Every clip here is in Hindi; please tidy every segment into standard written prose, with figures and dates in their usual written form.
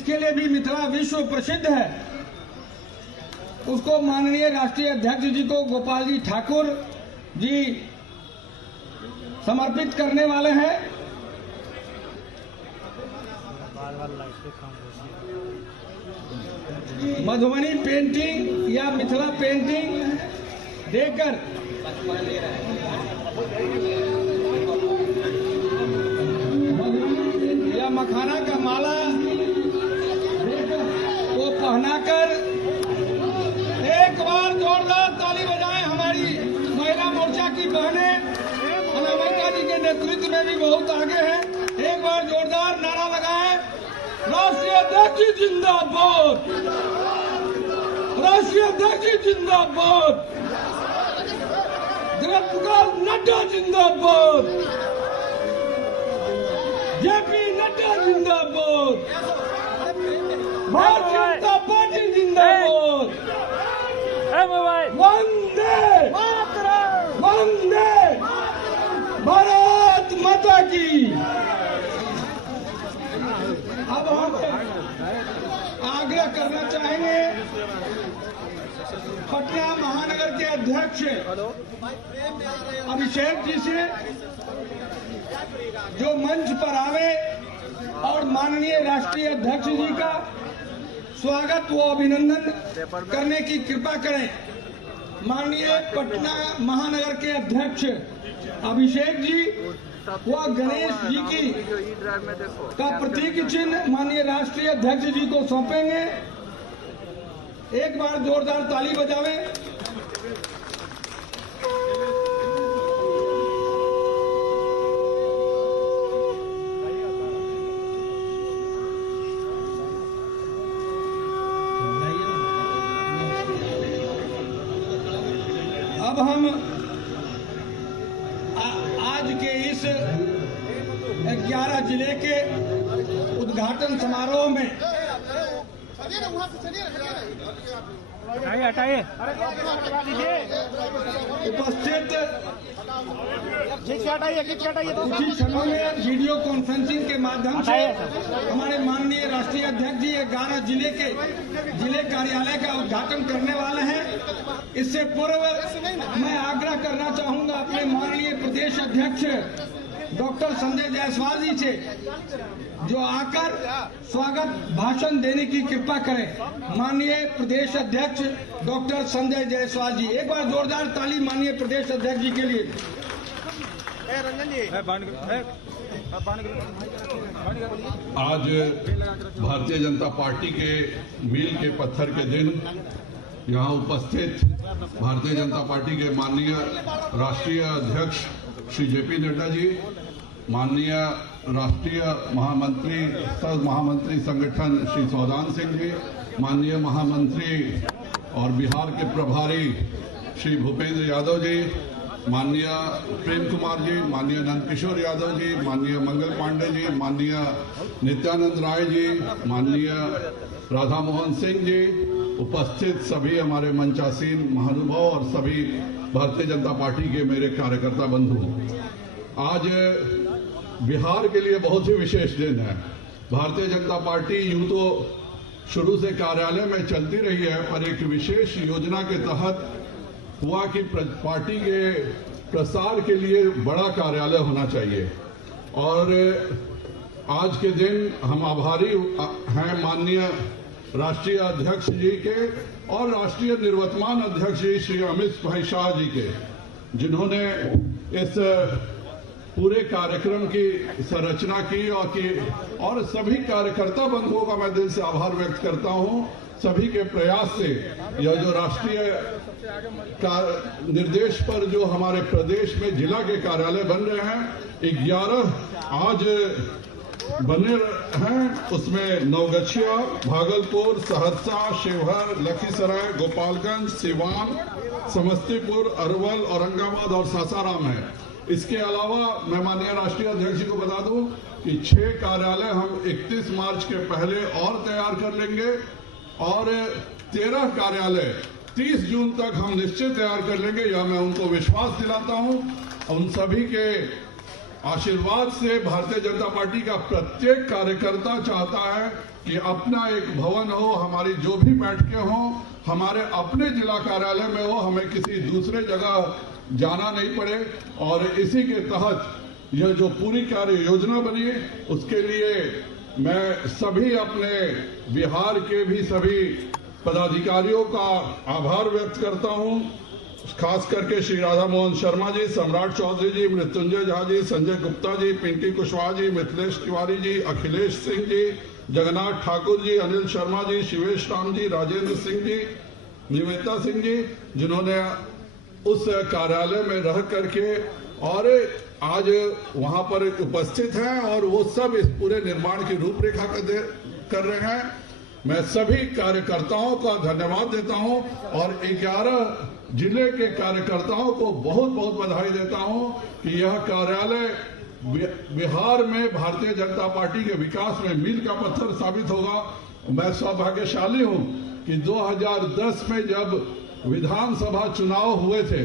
जिसके लिए भी मिथिला विश्व प्रसिद्ध है, उसको माननीय राष्ट्रीय अध्यक्ष जी को गोपाल जी ठाकुर जी समर्पित करने वाले हैं। मधुबनी पेंटिंग या मिथिला पेंटिंग देकर या मखाना का माला देकर वो पहनाकर एक बार जोरदार ताली बजाएं। हमारी महिला मोर्चा की बहनें अनामिका जी के नेतृत्व में भी बहुत आगे हैं। एक बार जोरदार नारा लगाएं, राष्ट्रीय अध्यक्ष जिंदाबाद, राष्ट्रीय अध्यक्ष जिंदाबाद, जगत प्रकाश नड्डा जिंदाबाद, जेपी नड्डा जिंदाबाद, भारतीय जनता पार्टी जिंदाबाद, वंदे वंदे भारत माता की। अब हम आग्रह करना चाहेंगे पटना महानगर के अध्यक्ष अभिषेक जी से, जो मंच पर आवे और माननीय राष्ट्रीय अध्यक्ष जी का स्वागत व अभिनंदन करने की कृपा करें। माननीय पटना महानगर के अध्यक्ष अभिषेक जी व गणेश जी की का प्रतीक चिन्ह माननीय राष्ट्रीय अध्यक्ष जी को सौंपेंगे। एक बार जोरदार ताली बजावें। अब हम आज के इस 11 जिले के उद्घाटन समारोह में उपस्थित कुछ ही क्षणों में वीडियो कॉन्फ्रेंसिंग के माध्यम से हमारे माननीय राष्ट्रीय अध्यक्ष जी 11 जिले कार्यालय का उद्घाटन करने वाले हैं। इससे पूर्व मैं आग्रह करना चाहूंगा अपने माननीय प्रदेश अध्यक्ष डॉक्टर संजय जायसवाल जी से, जो आकर स्वागत भाषण देने की कृपा करें। माननीय प्रदेश अध्यक्ष डॉक्टर संजय जायसवाल जी, एक बार जोरदार ताली माननीय प्रदेश अध्यक्ष जी के लिए। आज भारतीय जनता पार्टी के मील के पत्थर के दिन यहाँ उपस्थित भारतीय जनता पार्टी के माननीय राष्ट्रीय अध्यक्ष श्री जेपी नड्डा जी, माननीय राष्ट्रीय महामंत्री सह महामंत्री संगठन श्री सौदान सिंह जी, माननीय महामंत्री और बिहार के प्रभारी श्री भूपेंद्र यादव जी, माननीय प्रेम कुमार जी, माननीय नंदकिशोर यादव जी, माननीय मंगल पांडे जी, माननीय नित्यानंद राय जी, माननीय राधा मोहन सिंह जी, उपस्थित सभी हमारे मंचासीन महानुभाव और सभी भारतीय जनता पार्टी के मेरे कार्यकर्ता बंधु, आज बिहार के लिए बहुत ही विशेष दिन है। भारतीय जनता पार्टी यूं तो शुरू से कार्यालय में चलती रही है, पर एक विशेष योजना के तहत हुआ कि पार्टी के प्रसार के लिए बड़ा कार्यालय होना चाहिए। और आज के दिन हम आभारी हैं माननीय राष्ट्रीय अध्यक्ष जी के और राष्ट्रीय निर्वर्तमान अध्यक्ष जी श्री अमित भाई शाह जी के, जिन्होंने इस पूरे कार्यक्रम की संरचना की और सभी कार्यकर्ता बंधुओं का मैं दिल से आभार व्यक्त करता हूं। सभी के प्रयास से यह जो राष्ट्रीय निर्देश पर जो हमारे प्रदेश में जिला के कार्यालय बन रहे हैं, 11 आज बने हैं, उसमें नवगछिया, भागलपुर, सहरसा, शिवहर, लखीसराय, गोपालगंज, सिवान, समस्तीपुर, अरवल, औरंगाबाद और सासाराम है। इसके अलावा मैं माननीय राष्ट्रीय अध्यक्ष जी को बता दूं कि 6 कार्यालय हम 31 मार्च के पहले और तैयार कर लेंगे और 13 कार्यालय 30 जून तक हम निश्चय तैयार कर लेंगे। यह मैं उनको विश्वास दिलाता हूं। उन सभी के आशीर्वाद से भारतीय जनता पार्टी का प्रत्येक कार्यकर्ता चाहता है कि अपना एक भवन हो, हमारी जो भी बैठकें हो हमारे अपने जिला कार्यालय में हो, हमें किसी दूसरे जगह जाना नहीं पड़े। और इसी के तहत यह जो पूरी कार्य योजना बनी उसके लिए मैं सभी अपने बिहार के भी सभी पदाधिकारियों का आभार व्यक्त करता हूं, खास करके श्री राधा मोहन शर्मा जी, सम्राट चौधरी जी, मृत्युंजय झा जी, संजय गुप्ता जी, पिंकी कुशवाहा जी, मिथिलेश तिवारी जी, अखिलेश सिंह जी, जगन्नाथ ठाकुर जी, अनिल शर्मा जी, शिवेश राम जी, राजेंद्र सिंह जी, निवेदिता सिंह जी, जिन्होंने उस कार्यालय में रह करके और आज वहां पर उपस्थित हैं और वो सब इस पूरे निर्माण की रूपरेखा कर रहे हैं। मैं सभी कार्यकर्ताओं का धन्यवाद देता हूं और 11 जिले के कार्यकर्ताओं को बहुत बहुत बधाई देता हूं कि यह कार्यालय बिहार में भारतीय जनता पार्टी के विकास में मील का पत्थर साबित होगा। मैं सौभाग्यशाली हूं कि 2010 में जब विधानसभा चुनाव हुए थे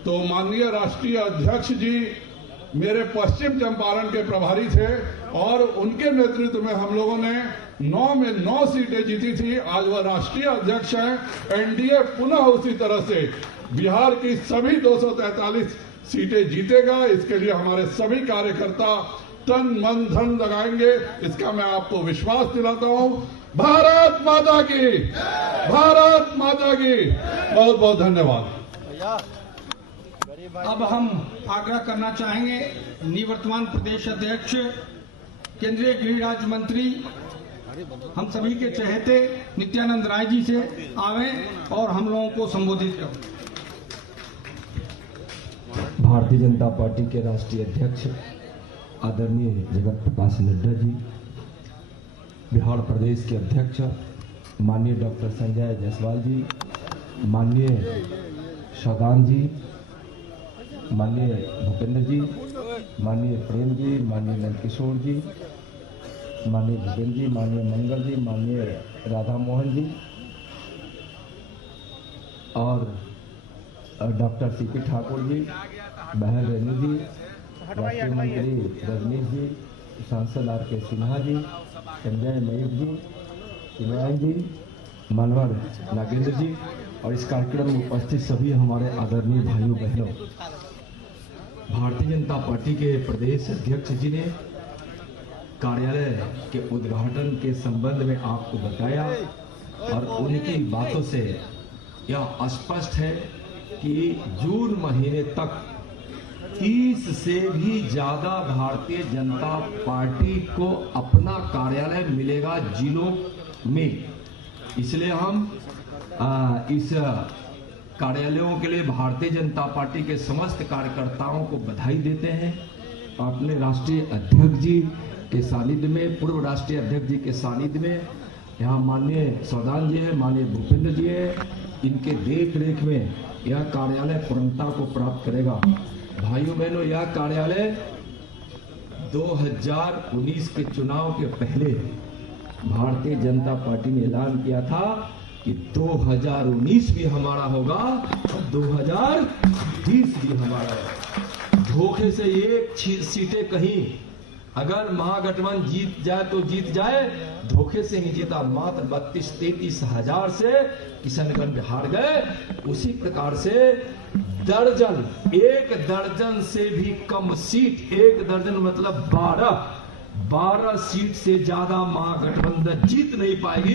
तो माननीय राष्ट्रीय अध्यक्ष जी मेरे पश्चिम चंपारण के प्रभारी थे और उनके नेतृत्व में हम लोगों ने 9 में 9 सीटें जीती थी। आज वह राष्ट्रीय अध्यक्ष हैं। एनडीए पुनः उसी तरह से बिहार की सभी 243 सीटें जीतेगा। इसके लिए हमारे सभी कार्यकर्ता तन मन धन लगाएंगे, इसका मैं आपको विश्वास दिलाता हूं। भारत माता की, भारत माता की। बहुत बहुत धन्यवाद। अब हम आग्रह करना चाहेंगे निवर्तमान प्रदेश अध्यक्ष केंद्रीय गृह राज्य मंत्री हम सभी के चहेते नित्यानंद राय जी से आवें और हम लोगों को संबोधित करें। भारतीय जनता पार्टी के राष्ट्रीय अध्यक्ष आदरणीय जगत प्रकाश नड्डा जी, बिहार प्रदेश के अध्यक्ष माननीय डॉक्टर संजय जायसवाल जी, माननीय सौदान जी, माननीय भूपेंद्र जी, माननीय प्रेम जी, माननीय नंदकिशोर जी, माननीय भूपेंद्र जी, माननीय मंगल जी, माननीय राधा मोहन जी और डॉक्टर सीपी ठाकुर जी, बहन रेणु जी, राष्ट्रीय मंत्री रजनीश जी, सांसद आर के सिन्हा जी, संजय मयूख जी, इमरान जी, मनोहर नागेंद्र जी और इस कार्यक्रम में उपस्थित सभी हमारे आदरणीय भाइयों बहनों, भारतीय जनता पार्टी के प्रदेश अध्यक्ष जी ने कार्यालय के उद्घाटन के संबंध में आपको बताया और उनकी बातों से यह स्पष्ट है कि जून महीने तक 30 से भी ज्यादा भारतीय जनता पार्टी को अपना कार्यालय मिलेगा जिलों में। इसलिए हम इस कार्यालयों के लिए भारतीय जनता पार्टी के समस्त कार्यकर्ताओं को बधाई देते हैं। अपने राष्ट्रीय अध्यक्ष जी के सानिध्य में, पूर्व राष्ट्रीय अध्यक्ष जी के सानिध्य में यहाँ माननीय सौदान जी है, माननीय भूपेंद्र जी है, इनके देख रेख में यह कार्यालय पूर्णता को प्राप्त करेगा। भाइयों बहनों, यह कार्यालय 2019 के चुनाव के पहले भारतीय जनता पार्टी ने ऐलान किया था कि 2019 भी हमारा होगा, 2020 भी हमारा होगा। धोखे से एक सीटें कहीं अगर महागठबंधन जीत जाए तो जीत जाए, धोखे से नहीं जीता। मात्र 32-33 हजार से किशनगंज हार गए। उसी प्रकार से एक दर्जन से भी कम सीट, एक दर्जन मतलब 12 सीट से ज्यादा महागठबंधन जीत नहीं पाएगी,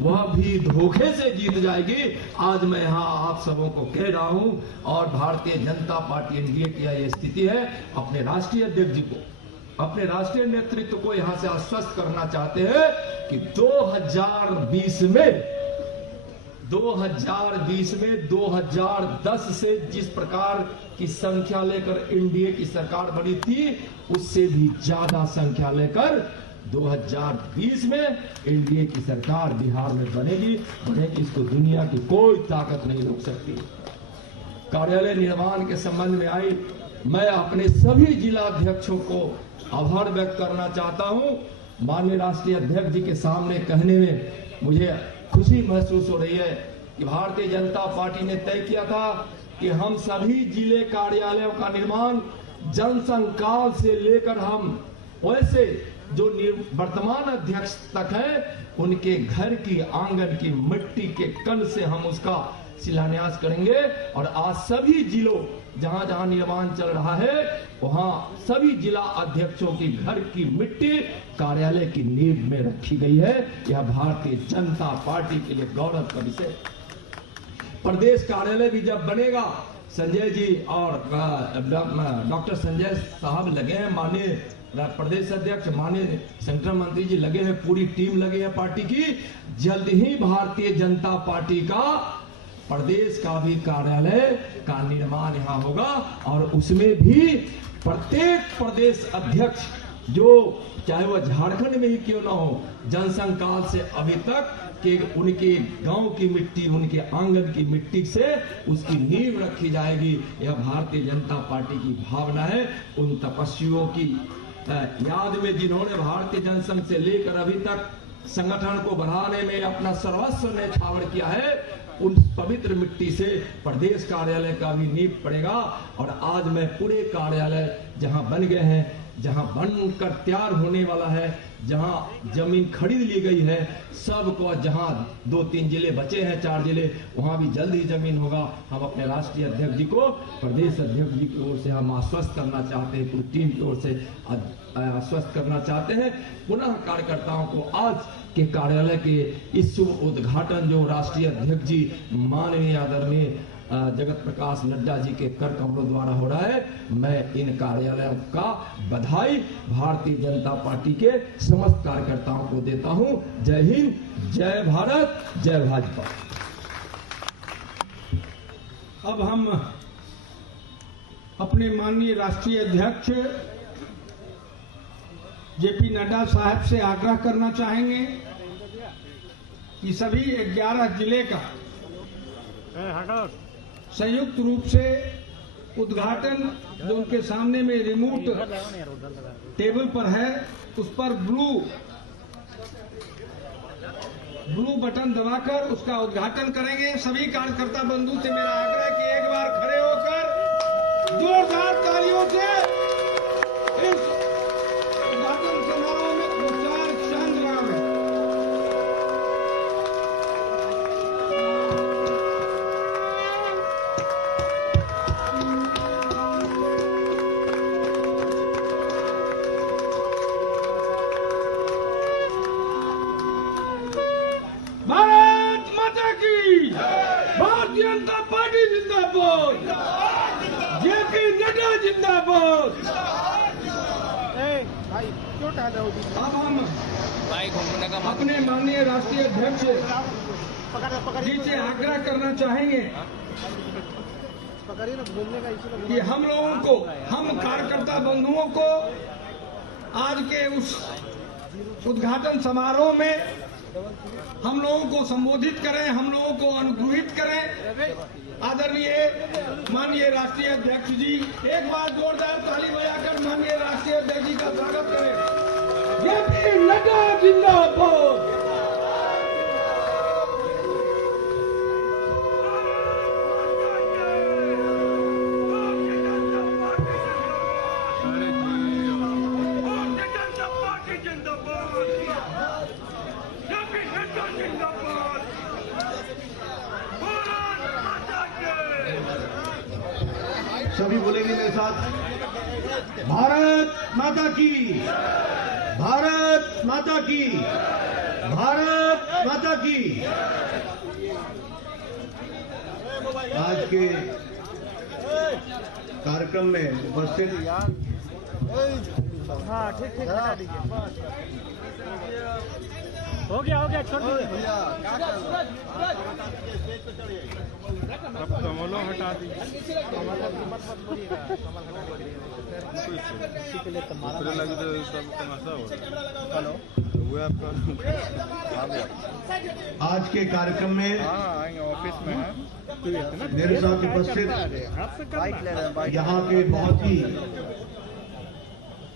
वह भी धोखे से जीत जाएगी। आज मैं यहाँ आप सबों को कह रहा हूँ और भारतीय जनता पार्टी एनडीए की यह स्थिति है। अपने राष्ट्रीय अध्यक्ष जी को, अपने राष्ट्रीय नेतृत्व को यहाँ से आश्वस्त करना चाहते हैं कि 2020 में 2010 से जिस प्रकार की संख्या लेकर एनडीए की सरकार बनी थी, उससे भी ज्यादा संख्या लेकर 2020 में एनडीए की सरकार बिहार में बनेगी। इसको दुनिया की कोई ताकत नहीं रोक सकती। कार्यालय निर्माण के संबंध में आई, मैं अपने सभी जिला अध्यक्षों को आभार व्यक्त करना चाहता हूं। माननीय राष्ट्रीय अध्यक्ष जी के सामने कहने में मुझे खुशी महसूस हो रही है कि भारतीय जनता पार्टी ने तय किया था कि हम सभी जिले कार्यालयों का निर्माण जनसंघ काल से लेकर हम वैसे जो वर्तमान अध्यक्ष तक है, उनके घर की आंगन की मिट्टी के कण से हम उसका शिलान्यास करेंगे। और आज सभी जिलों जहां जहां निर्माण चल रहा है, वहां सभी जिला अध्यक्षों की घर की मिट्टी कार्यालय की नींव में रखी गई है। यह भारतीय जनता पार्टी के लिए गौरव का विषय। प्रदेश कार्यालय भी जब बनेगा, संजय जी और डॉक्टर संजय साहब लगे हैं, माननीय प्रदेश अध्यक्ष, माननीय संगठन मंत्री जी लगे हैं, पूरी टीम लगे है पार्टी की। जल्द ही भारतीय जनता पार्टी का प्रदेश का भी कार्यालय का निर्माण यहाँ होगा और उसमें भी प्रत्येक प्रदेश अध्यक्ष, जो चाहे वह झारखंड में ही क्यों ना हो, जनसंघ काल से अभी तक कि उनके गांव की मिट्टी, उनके आंगन की मिट्टी से उसकी नींव रखी जाएगी। यह भारतीय जनता पार्टी की भावना है। उन तपस्वियों की याद में जिन्होंने भारतीय जनसंघ से लेकर अभी तक संगठन को बढ़ाने में अपना सर्वस्व न्यौछावर किया है, उन पवित्र मिट्टी से प्रदेश कार्यालय का भी नींव पड़ेगा। और आज मैं पूरे कार्यालय जहां बन गए हैं, जहां बनकर तैयार होने वाला है, जहां जमीन खरीद ली गई है, सबको, जहां 2-3 जिले बचे हैं, 4 जिले, वहां भी जल्द ही जमीन होगा। हम अपने राष्ट्रीय अध्यक्ष जी को, प्रदेश अध्यक्ष जी की ओर से हम आश्वस्त करना चाहते हैं, पूरी टीम की ओर से आश्वस्त करना चाहते हैं। पुनः कार्यकर्ताओं को आज के कार्यालय के इस शुभ उद्घाटन जो राष्ट्रीय अध्यक्ष जी माननीय आदरणीय जगत प्रकाश नड्डा जी के कर कमलों द्वारा हो रहा है, मैं इन कार्यालयों का बधाई भारतीय जनता पार्टी के समस्त कार्यकर्ताओं को देता हूं। जय हिंद, जय भारत, जय भाजपा। अब हम अपने माननीय राष्ट्रीय अध्यक्ष जेपी नड्डा साहब से आग्रह करना चाहेंगे कि सभी 11 जिले का संयुक्त रूप से उद्घाटन, जो उनके सामने में रिमोट टेबल पर है, उस पर ब्लू बटन दबाकर उसका उद्घाटन करेंगे। सभी कार्यकर्ता बंधु से मेरा आग्रह है कि एक बार खड़े होकर जोरदार तालियों से इस उद्घाटन समारोह में उत्साह चांद राम है। भारत माता की, भारतीय जनता पार्टी जिंदाबाद, जेपी नड्डा जिंदाबाद। अब हम अपने माननीय राष्ट्रीय अध्यक्ष जी से आग्रह करना चाहेंगे कि हम लोगों को, हम कार्यकर्ता बंधुओं को आज के उस उद्घाटन समारोह में हम लोगों को संबोधित करें, हम लोगों को अनुग्रहित करें। आदरणीय माननीय राष्ट्रीय अध्यक्ष जी, एक बार जोरदार ताली बजाकर माननीय राष्ट्रीय अध्यक्ष जी का स्वागत करें। जेपी नड्डा जिंदाबाद। सभी बोलेंगे मेरे साथ, भारत माता की, भारत माता की, भारत माता की। आज के कार्यक्रम में उपस्थित हो गया छोड़ दीजिए। अब कमलों हटा दीजिए। लगी तो सब तमाशा हो रहा है। आज के कार्यक्रम में ऑफिस में है, मेरे साथ उपस्थित यहाँ के बहुत ही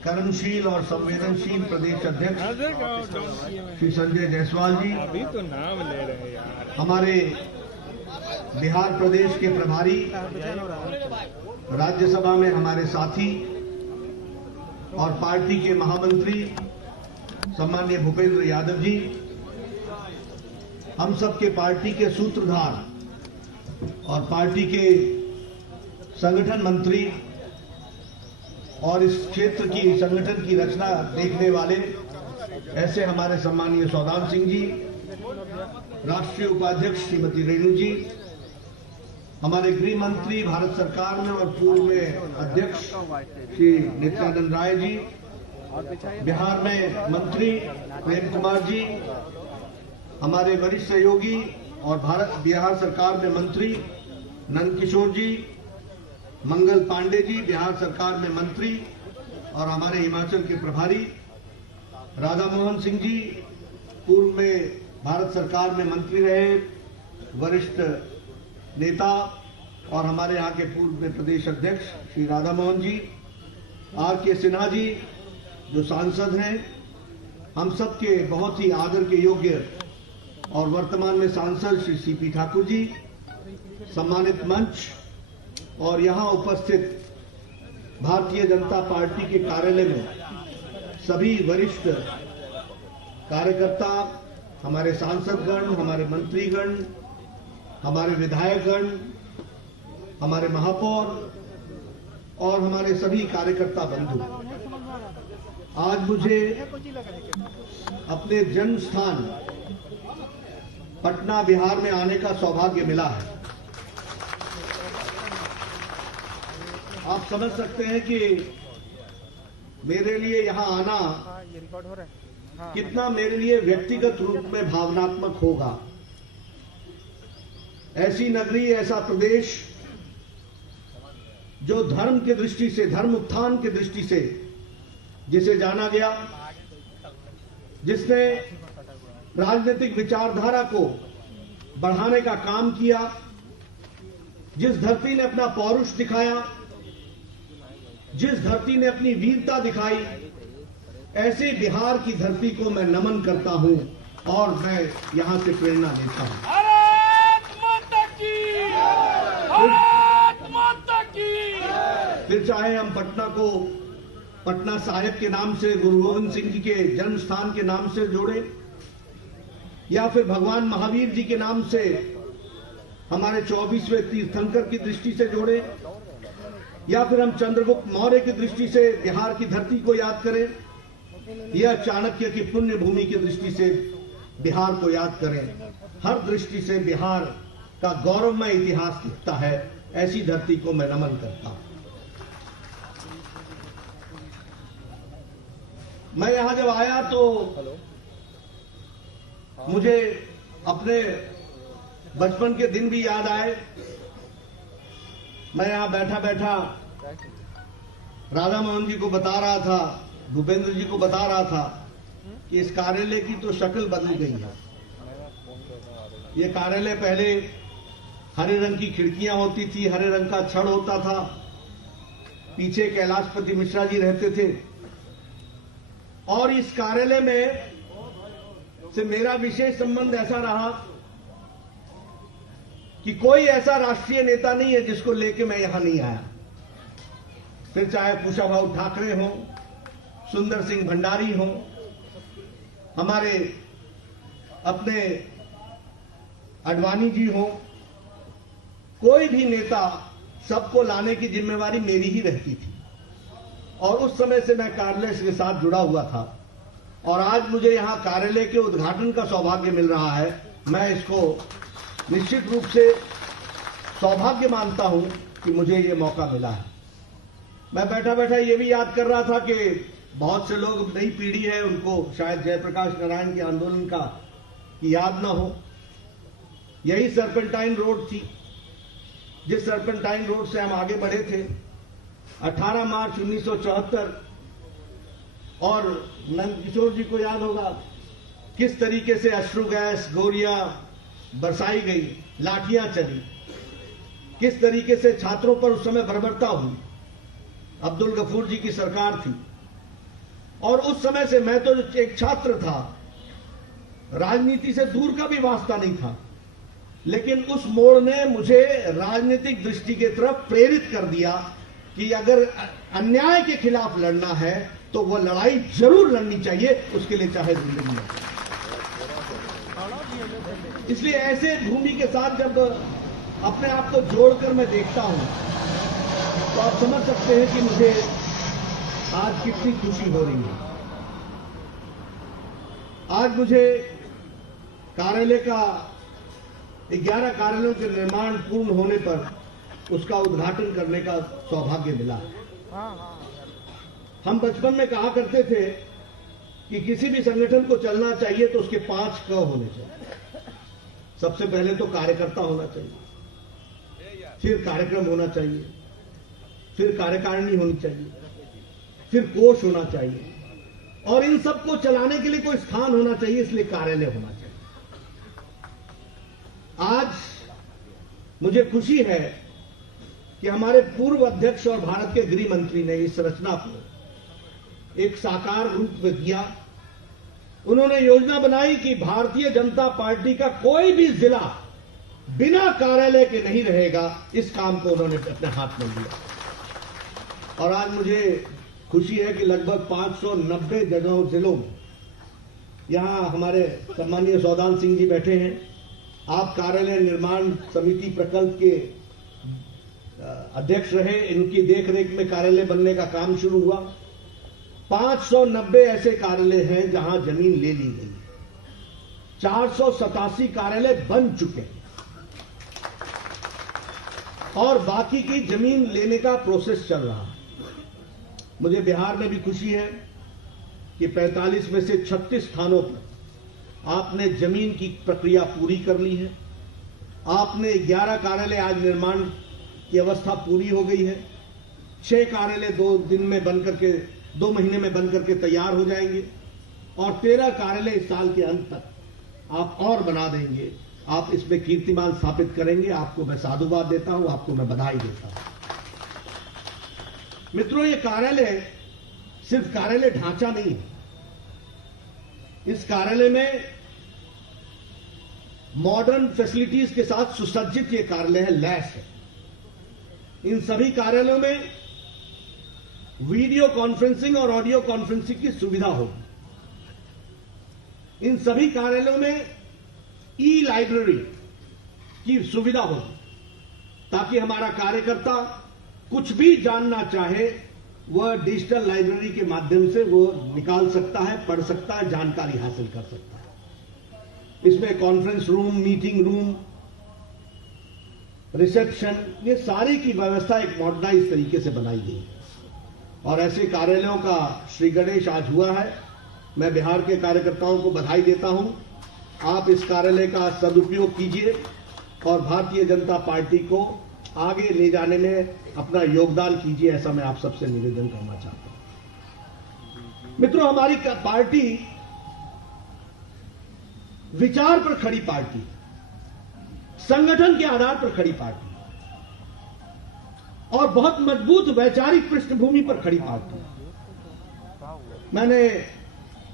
कर्मशील और संवेदनशील प्रदेश अध्यक्ष श्री संजय जायसवाल जी, अभी तो नाम ले रहे हैं यार, हमारे बिहार प्रदेश के प्रभारी राज्यसभा में हमारे साथी और पार्टी के महामंत्री सम्माननीय भूपेंद्र यादव जी, हम सबके पार्टी के सूत्रधार और पार्टी के संगठन मंत्री और इस क्षेत्र की संगठन की रचना देखने वाले ऐसे हमारे सम्माननीय सौदान सिंह जी, राष्ट्रीय उपाध्यक्ष श्रीमती रेणु जी, हमारे गृह मंत्री भारत सरकार में और पूर्व में अध्यक्ष श्री नित्यानंद राय जी, बिहार में मंत्री प्रेम कुमार जी, हमारे वरिष्ठ सहयोगी और बिहार सरकार में मंत्री नंद किशोर जी, मंगल पांडे जी, बिहार सरकार में मंत्री और हमारे हिमाचल के प्रभारी राधा मोहन सिंह जी, पूर्व में भारत सरकार में मंत्री रहे वरिष्ठ नेता और हमारे यहाँ के पूर्व में प्रदेश अध्यक्ष श्री राधा मोहन जी, आर के सिन्हा जी जो सांसद हैं, हम सबके बहुत ही आदर के योग्य और वर्तमान में सांसद श्री सीपी ठाकुर जी, सम्मानित मंच और यहाँ उपस्थित भारतीय जनता पार्टी के कार्यालय में सभी वरिष्ठ कार्यकर्ता, हमारे सांसदगण, हमारे मंत्रीगण, हमारे विधायकगण, हमारे महापौर और हमारे सभी कार्यकर्ता बंधु, आज मुझे अपने जन्म स्थान पटना बिहार में आने का सौभाग्य मिला है। आप समझ सकते हैं कि मेरे लिए यहां आना कितना मेरे लिए व्यक्तिगत रूप में भावनात्मक होगा। ऐसी नगरी, ऐसा प्रदेश जो धर्म की दृष्टि से, धर्म उत्थान की दृष्टि से जिसे जाना गया, जिसने राजनीतिक विचारधारा को बढ़ाने का काम किया, जिस धरती ने अपना पौरुष दिखाया, जिस धरती ने अपनी वीरता दिखाई, ऐसे बिहार की धरती को मैं नमन करता हूं और मैं यहां से प्रेरणा लेता हूं। फिर चाहे हम पटना को पटना साहिब के नाम से, गुरु गोविंद सिंह जी के जन्म स्थान के नाम से जोड़े, या फिर भगवान महावीर जी के नाम से हमारे 24वें तीर्थंकर की दृष्टि से जोड़े, या फिर हम चंद्रगुप्त मौर्य की दृष्टि से बिहार की धरती को याद करें, या चाणक्य की पुण्य भूमि की दृष्टि से बिहार को याद करें। हर दृष्टि से बिहार का गौरवमय इतिहास दिखता है। ऐसी धरती को मैं नमन करता हूं। मैं यहां जब आया तो मुझे अपने बचपन के दिन भी याद आए। मैं यहां बैठा बैठा राधा मोहन जी को बता रहा था, भूपेंद्र जी को बता रहा था कि इस कार्यालय की तो शक्ल बदल गई है। ये कार्यालय पहले हरे रंग की खिड़कियां होती थी, हरे रंग का छड़ होता था, पीछे कैलाशपति मिश्रा जी रहते थे और इस कार्यालय में से मेरा विशेष संबंध ऐसा रहा कि कोई ऐसा राष्ट्रीय नेता नहीं है जिसको लेके मैं यहां नहीं आया। फिर चाहे कुशाभाऊ ठाकरे हों, सुंदर सिंह भंडारी हों, हमारे अपने अडवाणी जी हों, कोई भी नेता, सबको लाने की जिम्मेवारी मेरी ही रहती थी। और उस समय से मैं कार्यालय के साथ जुड़ा हुआ था और आज मुझे यहां कार्यालय के उद्घाटन का सौभाग्य मिल रहा है। मैं इसको निश्चित रूप से सौभाग्य मानता हूं कि मुझे ये मौका मिला है। मैं बैठा बैठा ये भी याद कर रहा था कि बहुत से लोग, नई पीढ़ी है, उनको शायद जयप्रकाश नारायण के आंदोलन का की याद ना हो। यही सर्पेंटाइन रोड थी, जिस सर्पेंटाइन रोड से हम आगे बढ़े थे। 18 मार्च 1974 और नंद किशोर जी को याद होगा किस तरीके से अश्रु गैस, गोलियां बरसाई गई, लाठियां चली, किस तरीके से छात्रों पर उस समय बर्बरता हुई। अब्दुल गफूर जी की सरकार थी और उस समय से मैं तो एक छात्र था, राजनीति से दूर का भी वास्ता नहीं था। लेकिन उस मोड़ ने मुझे राजनीतिक दृष्टि की तरफ प्रेरित कर दिया कि अगर अन्याय के खिलाफ लड़ना है तो वह लड़ाई जरूर लड़नी चाहिए, उसके लिए चाहे जिंदगी में। इसलिए ऐसे भूमि के साथ जब अपने आप को जोड़कर मैं देखता हूं तो आप समझ सकते हैं कि मुझे आज कितनी खुशी हो रही है। आज मुझे कार्यालय का 11 कार्यालयों के निर्माण पूर्ण होने पर उसका उद्घाटन करने का सौभाग्य मिला है। हम बचपन में कहा करते थे कि किसी भी संगठन को चलना चाहिए तो उसके 5 क होने चाहिए। सबसे पहले तो कार्यकर्ता होना चाहिए, फिर कार्यक्रम होना चाहिए, फिर कार्यकारिणी होनी चाहिए, फिर कोष होना चाहिए, और इन सबको चलाने के लिए कोई स्थान होना चाहिए, इसलिए कार्यालय होना चाहिए। आज मुझे खुशी है कि हमारे पूर्व अध्यक्ष और भारत के गृह मंत्री ने इस रचना को एक साकार रूप में दिया। उन्होंने योजना बनाई कि भारतीय जनता पार्टी का कोई भी जिला बिना कार्यालय के नहीं रहेगा। इस काम को उन्होंने अपने हाथ में लिया और आज मुझे खुशी है कि लगभग 590 जिलों में, यहां हमारे सम्मानीय सौदान सिंह जी बैठे हैं, आप कार्यालय निर्माण समिति प्रकल्प के अध्यक्ष रहे, इनकी देखरेख में कार्यालय बनने का काम शुरू हुआ। 590 ऐसे कार्यालय हैं जहां जमीन ले ली गई, 487 कार्यालय बन चुके हैं और बाकी की जमीन लेने का प्रोसेस चल रहा है। मुझे बिहार में भी खुशी है कि 45 में से 36 स्थानों पर आपने जमीन की प्रक्रिया पूरी कर ली है। आपने 11 कार्यालय आज निर्माण की अवस्था पूरी हो गई है। 6 कार्यालय 2 महीने में बनकर के तैयार हो जाएंगे और 13 कार्यालय इस साल के अंत तक आप और बना देंगे। आप इसमें कीर्तिमान स्थापित करेंगे। आपको मैं साधुवाद देता हूं, आपको मैं बधाई देता हूं। मित्रों, ये कार्यालय सिर्फ कार्यालय ढांचा नहीं है। इस कार्यालय में मॉडर्न फैसिलिटीज के साथ सुसज्जित ये कार्यालय है, लैस है। इन सभी कार्यालयों में वीडियो कॉन्फ्रेंसिंग और ऑडियो कॉन्फ्रेंसिंग की सुविधा होगी। इन सभी कार्यालयों में ई लाइब्रेरी की सुविधा होगी ताकि हमारा कार्यकर्ता कुछ भी जानना चाहे वह डिजिटल लाइब्रेरी के माध्यम से वो निकाल सकता है, पढ़ सकता है, जानकारी हासिल कर सकता है। इसमें conference room, meeting room, reception, ये सारी की व्यवस्था एक मॉडर्नाइज तरीके से बनाई गई है और ऐसे कार्यालयों का श्री गणेश आज हुआ है। मैं बिहार के कार्यकर्ताओं को बधाई देता हूं। आप इस कार्यालय का सदुपयोग कीजिए और भारतीय जनता पार्टी को आगे ले जाने में अपना योगदान कीजिए, ऐसा मैं आप सबसे निवेदन करना चाहता हूं। मित्रों, हमारी पार्टी विचार पर खड़ी पार्टी, संगठन के आधार पर खड़ी पार्टी और बहुत मजबूत वैचारिक पृष्ठभूमि पर खड़ी पार्टी। मैंने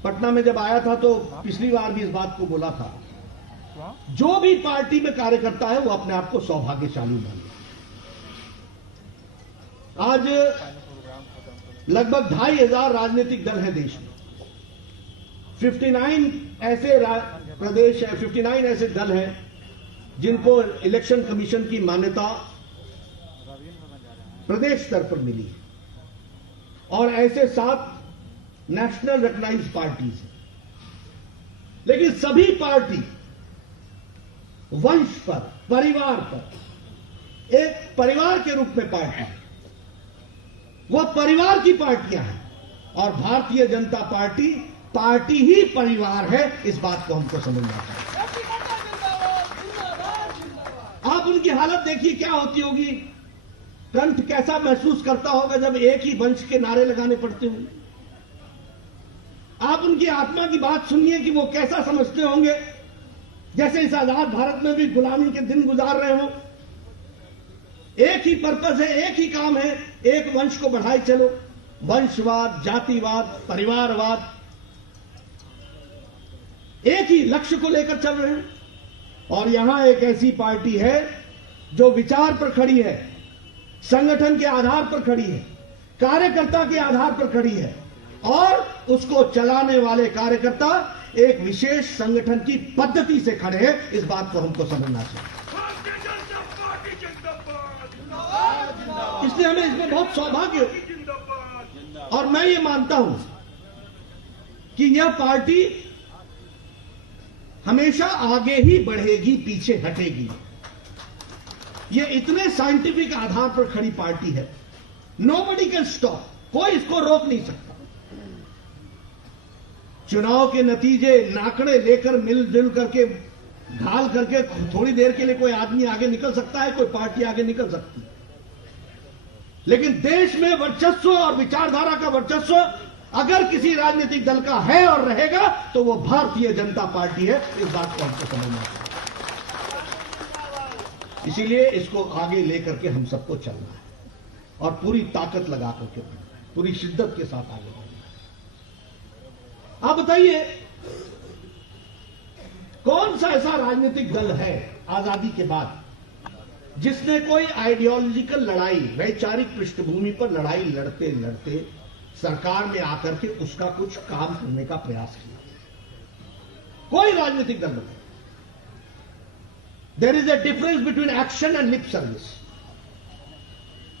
पटना में जब आया था तो पिछली बार भी इस बात को बोला था, जो भी पार्टी में कार्यकर्ता है वो अपने आप को सौभाग्यशाली माने। आज लगभग 2500 राजनीतिक दल है देश में। 59 ऐसे प्रदेश है, 59 ऐसे दल हैं जिनको इलेक्शन कमीशन की मान्यता प्रदेश स्तर पर मिली है और ऐसे 7 नेशनल रिकॉग्नाइज्ड पार्टीज हैं। लेकिन सभी पार्टी वंश पर, परिवार पर, एक परिवार के रूप में पार्टी, वह परिवार की पार्टियां हैं और भारतीय जनता पार्टी पार्टी ही परिवार है। इस बात को हमको समझना चाहिए। आप उनकी हालत देखिए क्या होती होगी, कंठ कैसा महसूस करता होगा जब एक ही वंश के नारे लगाने पड़ते होंगे। आप उनकी आत्मा की बात सुनिए कि वो कैसा समझते होंगे, जैसे इस आजाद भारत में भी गुलामी के दिन गुजार रहे हो। एक ही पर्पस है, एक ही काम है, एक वंश को बढ़ाए चलो। वंशवाद, जातिवाद, परिवारवाद, एक ही लक्ष्य को लेकर चल रहे हैं। और यहां एक ऐसी पार्टी है जो विचार पर खड़ी है, संगठन के आधार पर खड़ी है, कार्यकर्ता के आधार पर खड़ी है, और उसको चलाने वाले कार्यकर्ता एक विशेष संगठन की पद्धति से खड़े हैं। इस बात को हमको समझना चाहिए। इसलिए हमें इसमें बहुत सौभाग्य हो, और मैं ये मानता हूं कि यह पार्टी हमेशा आगे ही बढ़ेगी, पीछे हटेगी। यह इतने साइंटिफिक आधार पर खड़ी पार्टी है, नोबडी कैन स्टॉप, कोई इसको रोक नहीं सकता। चुनाव के नतीजे नाकड़े लेकर मिलजुल करके ढाल करके थोड़ी देर के लिए कोई आदमी आगे निकल सकता है, कोई पार्टी आगे निकल सकती है, लेकिन देश में वर्चस्व और विचारधारा का वर्चस्व अगर किसी राजनीतिक दल का है और रहेगा तो वो भारतीय जनता पार्टी है। इस बात को हमको समझना चाहिए। इसीलिए इसको आगे लेकर के हम सबको चलना है और पूरी ताकत लगा करके, पूरी शिद्दत के साथ आगे बढ़ना है। आप बताइए, कौन सा ऐसा राजनीतिक दल है आजादी के बाद जिसने कोई आइडियोलॉजिकल लड़ाई, वैचारिक पृष्ठभूमि पर लड़ाई लड़ते लड़ते सरकार में आकर के उसका कुछ काम करने का प्रयास किया? कोई राजनीतिक दल नहीं। There is a difference between action and lip service.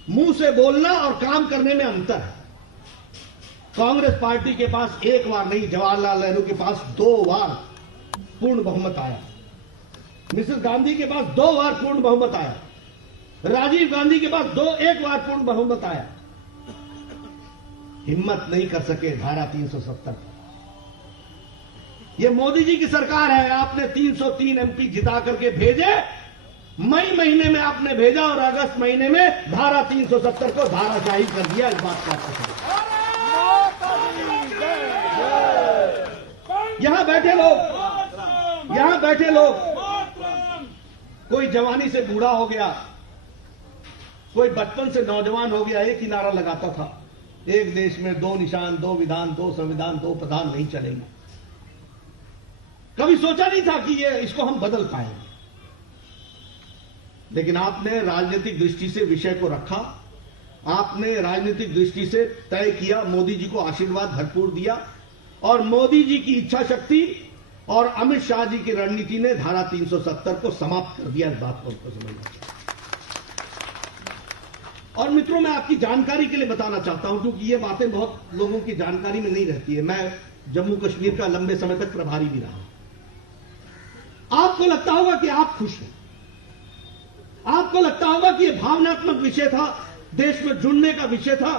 मुंह से बोलना और काम करने में अंतर है। कांग्रेस पार्टी के पास एक बार नहीं, जवाहरलाल नेहरू के पास 2 बार पूर्ण बहुमत आया, मिसेस गांधी के पास 2 बार पूर्ण बहुमत आया, राजीव गांधी के पास 1 बार पूर्ण बहुमत आया। हिम्मत नहीं कर सके धारा 370 पर। यह मोदी जी की सरकार है। आपने 303 एमपी जिता करके भेजे, मई महीने में आपने भेजा और अगस्त महीने में धारा 370 को धाराशाही कर दिया। इस बात का आपको यहां बैठे लोग कोई जवानी से बूढ़ा हो गया, कोई बचपन से नौजवान हो गया, एक ही नारा लगाता था, एक देश में 2 निशान, 2 विधान, 2 संविधान, 2 प्रधान नहीं चलेंगे। कभी सोचा नहीं था कि इसको हम बदल पाएंगे। लेकिन आपने राजनीतिक दृष्टि से विषय को रखा, आपने राजनीतिक दृष्टि से तय किया, मोदी जी को आशीर्वाद भरपूर दिया, और मोदी जी की इच्छा शक्ति और अमित शाह जी की रणनीति ने धारा 370 को समाप्त कर दिया। इस बात को समझना चाहिए। और मित्रों, मैं आपकी जानकारी के लिए बताना चाहता हूं, क्योंकि ये बातें बहुत लोगों की जानकारी में नहीं रहती है। मैं जम्मू कश्मीर का लंबे समय तक प्रभारी भी रहा। आपको लगता होगा कि आप खुश हैं, आपको लगता होगा कि यह भावनात्मक विषय था, देश में जुड़ने का विषय था,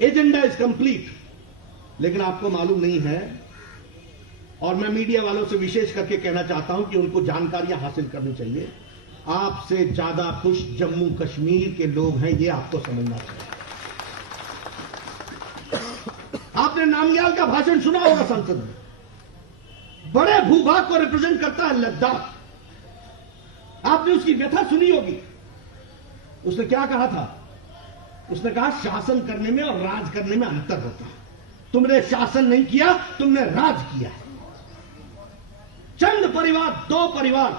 एजेंडा इज कंप्लीट। लेकिन आपको मालूम नहीं है, और मैं मीडिया वालों से विशेष करके कहना चाहता हूं कि उनको जानकारियां हासिल करनी चाहिए। आपसे ज्यादा खुश जम्मू कश्मीर के लोग हैं, ये आपको समझना चाहिए। आपने नामग्याल का भाषण सुना होगा संसद में। बड़े भूभाग को रिप्रेजेंट करता है लद्दाख। आपने उसकी व्यथा सुनी होगी। उसने क्या कहा था? उसने कहा शासन करने में और राज करने में अंतर होता है। तुमने शासन नहीं किया, तुमने राज किया है। चंद परिवार, 2 परिवार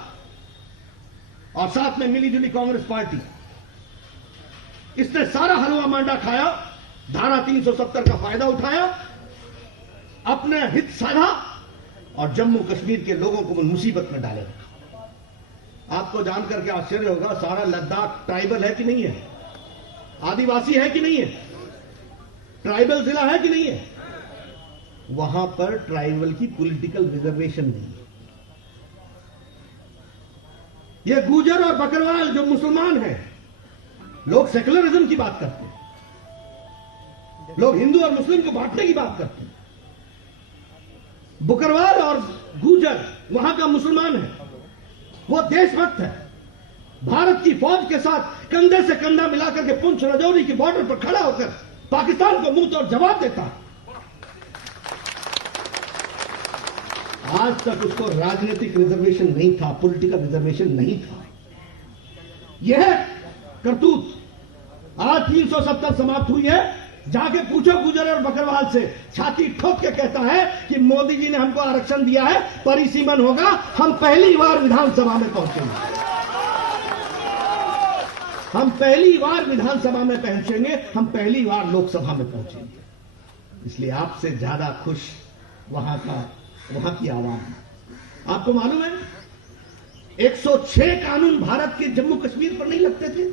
और साथ में मिलीजुली कांग्रेस पार्टी, इसने सारा हलवा मांडा खाया, धारा 370 का फायदा उठाया, अपने हित साधा और जम्मू कश्मीर के लोगों को मुसीबत में डाले रखा। आपको जानकर के आश्चर्य होगा, सारा लद्दाख ट्राइबल है कि नहीं है? आदिवासी है कि नहीं है? ट्राइबल जिला है कि नहीं है? वहां पर ट्राइबल की पॉलिटिकल रिजर्वेशन नहीं है। ये गुजर और बकरवाल जो मुसलमान हैं, लोग सेकुलरिज्म की बात करते हैं, लोग हिंदू और मुस्लिम को बांटने की बात करते हैं। बकरवाल और गुजर वहां का मुसलमान है, वो देशभक्त है। भारत की फौज के साथ कंधे से कंधा मिलाकर के पुंछ रजौरी की बॉर्डर पर खड़ा होकर पाकिस्तान को मुंह तोड़ जवाब देता है। आज तक उसको राजनीतिक रिजर्वेशन नहीं था, पॉलिटिकल रिजर्वेशन नहीं था। यह करतूत आज 370 समाप्त हुई है, जाके पूछो गुजर और बकरवाल से, छाती ठोक के कहता है कि मोदी जी ने हमको आरक्षण दिया है, परिसीमन होगा, हम पहली बार विधानसभा में पहुंचेंगे, हम पहली बार विधानसभा में पहुंचेंगे, हम पहली बार लोकसभा में पहुंचेंगे। इसलिए आपसे ज्यादा खुश वहां की आवाम है। आपको मालूम है 106 कानून भारत के जम्मू कश्मीर पर नहीं लगते थे,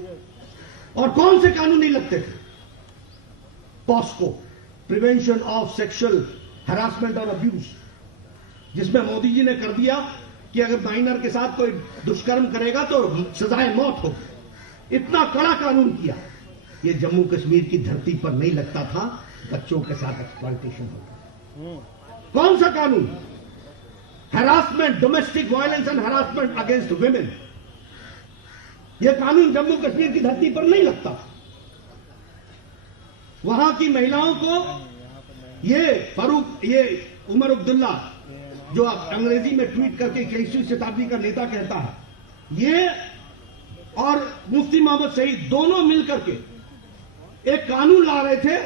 और कौन से कानून नहीं लगते थे? POCSO, prevention of sexual harassment और अब्यूज, जिसमें मोदी जी ने कर दिया कि अगर माइनर के साथ कोई दुष्कर्म करेगा तो सजाए मौत हो। इतना कड़ा कानून किया। ये जम्मू कश्मीर की धरती पर नहीं लगता था, बच्चों के साथ एक्सप्लॉयटेशन होता। कौन सा कानून? Harassment, domestic violence and harassment against women. यह कानून जम्मू कश्मीर की धरती पर नहीं लगता। वहां की महिलाओं को ये उमर अब्दुल्ला, जो अंग्रेजी में ट्वीट करके 21वीं शताब्दी का नेता कहता है, ये और मुफ्ती मोहम्मद शहीद दोनों मिलकर के एक कानून ला रहे थे,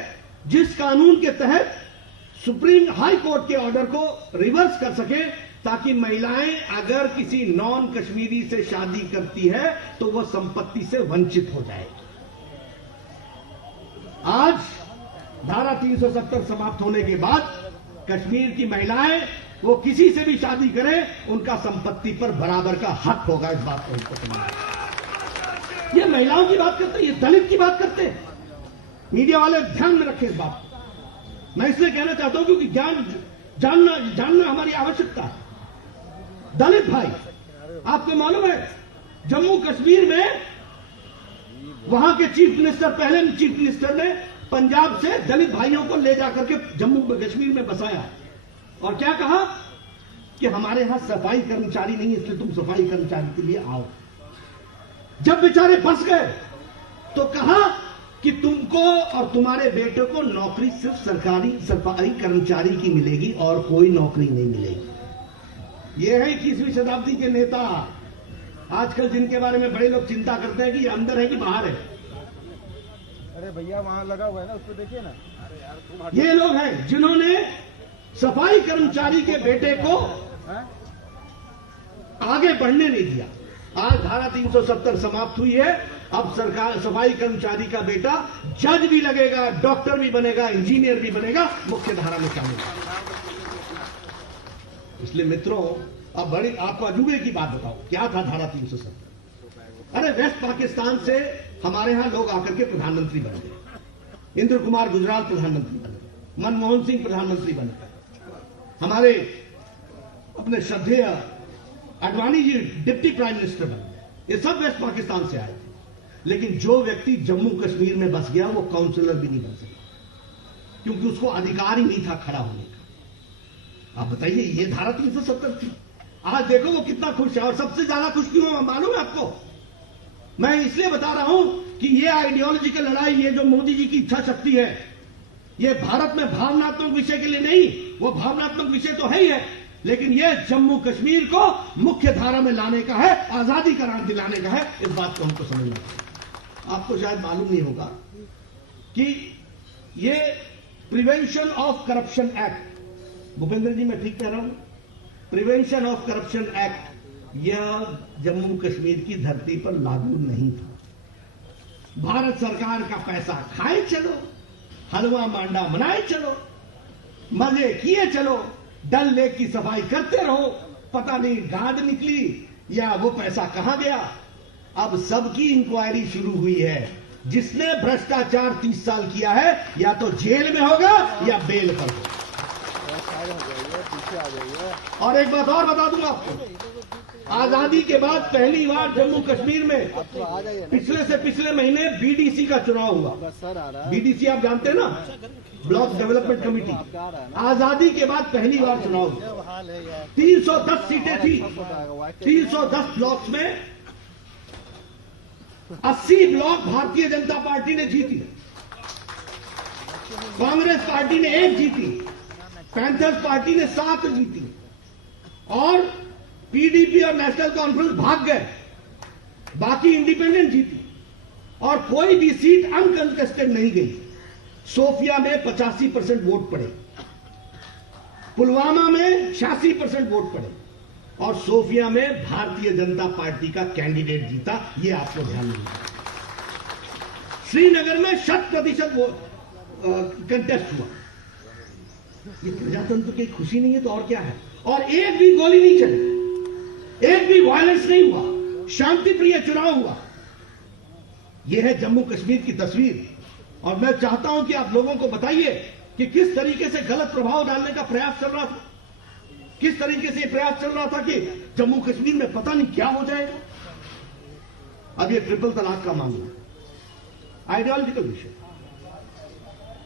जिस कानून के तहत सुप्रीम हाई कोर्ट के ऑर्डर को रिवर्स कर सके, ताकि महिलाएं अगर किसी नॉन कश्मीरी से शादी करती है तो वह संपत्ति से वंचित हो जाएगी। आज धारा 370 समाप्त होने के बाद कश्मीर की महिलाएं वो किसी से भी शादी करें, उनका संपत्ति पर बराबर का हक होगा। इस बात को उनको समझना। ये महिलाओं की बात करते हैं, ये दलित की बात करते हैं। मीडिया वाले ध्यान में रखें इस बात को। मैं इसलिए कहना चाहता हूं क्योंकि जानना हमारी आवश्यकता है। दलित भाई, आपको मालूम है जम्मू कश्मीर में वहां के चीफ मिनिस्टर, पहले चीफ मिनिस्टर ने पंजाब से दलित भाइयों को ले जाकर के जम्मू कश्मीर में बसाया, और क्या कहा कि हमारे यहां सफाई कर्मचारी नहीं, इसलिए तुम सफाई कर्मचारी के लिए आओ। जब बेचारे फंस गए तो कहा कि तुमको और तुम्हारे बेटे को नौकरी सिर्फ सरकारी सफाई कर्मचारी की मिलेगी और कोई नौकरी नहीं मिलेगी। ये है 21वीं शताब्दी के नेता। आजकल जिनके बारे में बड़े लोग चिंता करते हैं कि ये अंदर है कि बाहर है। अरे भैया वहां लगा हुआ है ना, उसको देखिए ना। अरे यार तुम ये लोग हैं जिन्होंने सफाई कर्मचारी के बेटे को आगे बढ़ने नहीं दिया। आज धारा 370 समाप्त हुई है। अब सरकार सफाई कर्मचारी का बेटा जज भी लगेगा, डॉक्टर भी बनेगा, इंजीनियर भी बनेगा, मुख्य धारा में शामिल। इसलिए मित्रों, अब बड़ी आपको अजूबे की बात बताओ, क्या था धारा 370? अरे वेस्ट पाकिस्तान से हमारे यहां लोग आकर के प्रधानमंत्री बन गए। इंद्र कुमार गुजराल प्रधानमंत्री बन गए, मनमोहन सिंह प्रधानमंत्री बन गए, हमारे अपने श्रद्धेय Advani ji deputy prime minister बन गए। ये सब वेस्ट पाकिस्तान से आए थे। लेकिन जो व्यक्ति जम्मू कश्मीर में बस गया वो काउंसलर भी नहीं बन सका, क्योंकि उसको अधिकार ही नहीं था खड़ा होने का। आप बताइए, ये धारा 370 थी। आज देखो वो कितना खुश है। और सबसे ज्यादा खुश क्यों है मालूम है आपको? मैं इसलिए बता रहा हूं कि ये आइडियोलॉजिकल लड़ाई, ये जो मोदी जी की इच्छा शक्ति है, ये भारत में भावनात्मक विषय के लिए नहीं, वो भावनात्मक विषय तो है ही है, लेकिन ये जम्मू कश्मीर को मुख्य धारा में लाने का है, आजादी करार दिलाने का है। इस बात को हमको समझना है। आपको शायद मालूम नहीं होगा कि ये prevention of corruption act, Bhupendra ji मैं ठीक कह रहा हूं, प्रिवेंशन ऑफ करप्शन एक्ट, यह जम्मू कश्मीर की धरती पर लागू नहीं था। भारत सरकार का पैसा खाए चलो, हलवा मांडा बनाए चलो, मजे किए चलो, डल लेक की सफाई करते रहो, पता नहीं गाद निकली या वो पैसा कहां गया। अब सबकी इंक्वायरी शुरू हुई है। जिसने भ्रष्टाचार 30 साल किया है या तो जेल में होगा या बेल पर होगा। और एक बात और बता दूंगा आपको, आजादी के बाद पहली बार जम्मू कश्मीर में पिछले से पिछले महीने बीडीसी का चुनाव हुआ। बीडीसी आप जानते हैं ना, ब्लॉक डेवलपमेंट कमेटी। आजादी के बाद पहली बार चुनाव हुआ। 310 सीटें थी। 310 ब्लॉक्स में 80 ब्लॉक भारतीय जनता पार्टी ने जीती, कांग्रेस पार्टी ने 1 जीती, पैंथर्स पार्टी ने 7 जीती, और पीडीपी और नेशनल कॉन्फ्रेंस भाग गए। बाकी इंडिपेंडेंट जीती, और कोई भी सीट अनकंटेस्टेड नहीं गई। सोफिया में 85% वोट पड़े, पुलवामा में 86% वोट पड़े और सोफिया में भारतीय जनता पार्टी का कैंडिडेट जीता। यह आपको ध्यान में रखना। श्रीनगर में 100% कंटेस्ट हुआ। ये प्रजातंत्र की खुशी नहीं है तो और क्या है? और एक भी गोली नहीं चली, एक भी वायलेंस नहीं हुआ, शांति प्रिय चुनाव हुआ। यह है जम्मू कश्मीर की तस्वीर। और मैं चाहता हूं कि आप लोगों को बताइए कि किस तरीके से गलत प्रभाव डालने का प्रयास चल रहा था, किस तरीके से प्रयास चल रहा था कि जम्मू कश्मीर में पता नहीं क्या हो जाएगा। अब ये ट्रिपल तलाक का मामला आइडियोलॉजिकल विषय।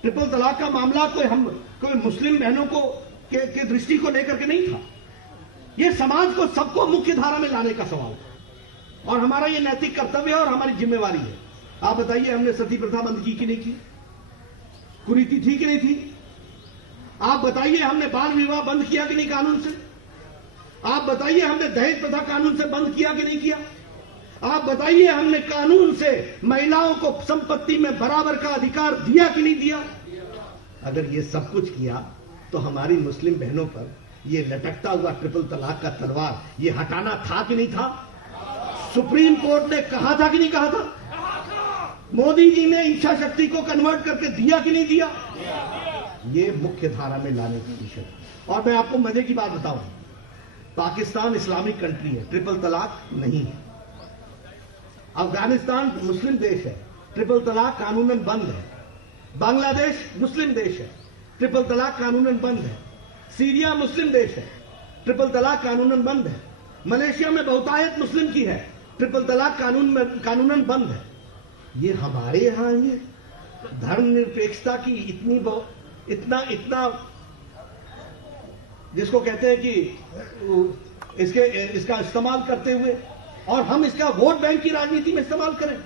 ट्रिपल तलाक का मामला कोई मुस्लिम बहनों को के दृष्टि को लेकर के नहीं था। यह समाज को सबको मुख्य धारा में लाने का सवाल है और हमारा यह नैतिक कर्तव्य है और हमारी जिम्मेवारी है। आप बताइए, हमने सती प्रथा बंद की कि नहीं की? कुरीति थी कि नहीं थी? आप बताइए, हमने बाल विवाह बंद किया कि नहीं कानून से? आप बताइए, हमने दहेज प्रथा कानून से बंद किया कि नहीं किया? आप बताइए, हमने कानून से महिलाओं को संपत्ति में बराबर का अधिकार दिया कि नहीं दिया? अगर ये सब कुछ किया तो हमारी मुस्लिम बहनों पर ये लटकता हुआ ट्रिपल तलाक का तलवार ये हटाना था कि नहीं था? सुप्रीम कोर्ट ने कहा था कि नहीं कहा था? मोदी जी ने इच्छा शक्ति को कन्वर्ट करके दिया कि नहीं दिया? ये मुख्य धारा में लाने की विषय। और मैं आपको मजे की बात बताऊं, पाकिस्तान इस्लामिक कंट्री है, ट्रिपल तलाक नहीं है। अफगानिस्तान मुस्लिम देश है, ट्रिपल तलाक कानूनन बंद है। बांग्लादेश मुस्लिम देश है, ट्रिपल तलाक कानूनन बंद है। सीरिया मुस्लिम देश है, ट्रिपल तलाक कानूनन बंद है। मलेशिया में बहुतायत मुस्लिम की है, ट्रिपल तलाक कानूनन बंद है। ये हमारे यहां ही धर्मनिरपेक्षता की इतना जिसको कहते हैं कि इसका इस्तेमाल करते हुए और हम इसका वोट बैंक की राजनीति में इस्तेमाल करें।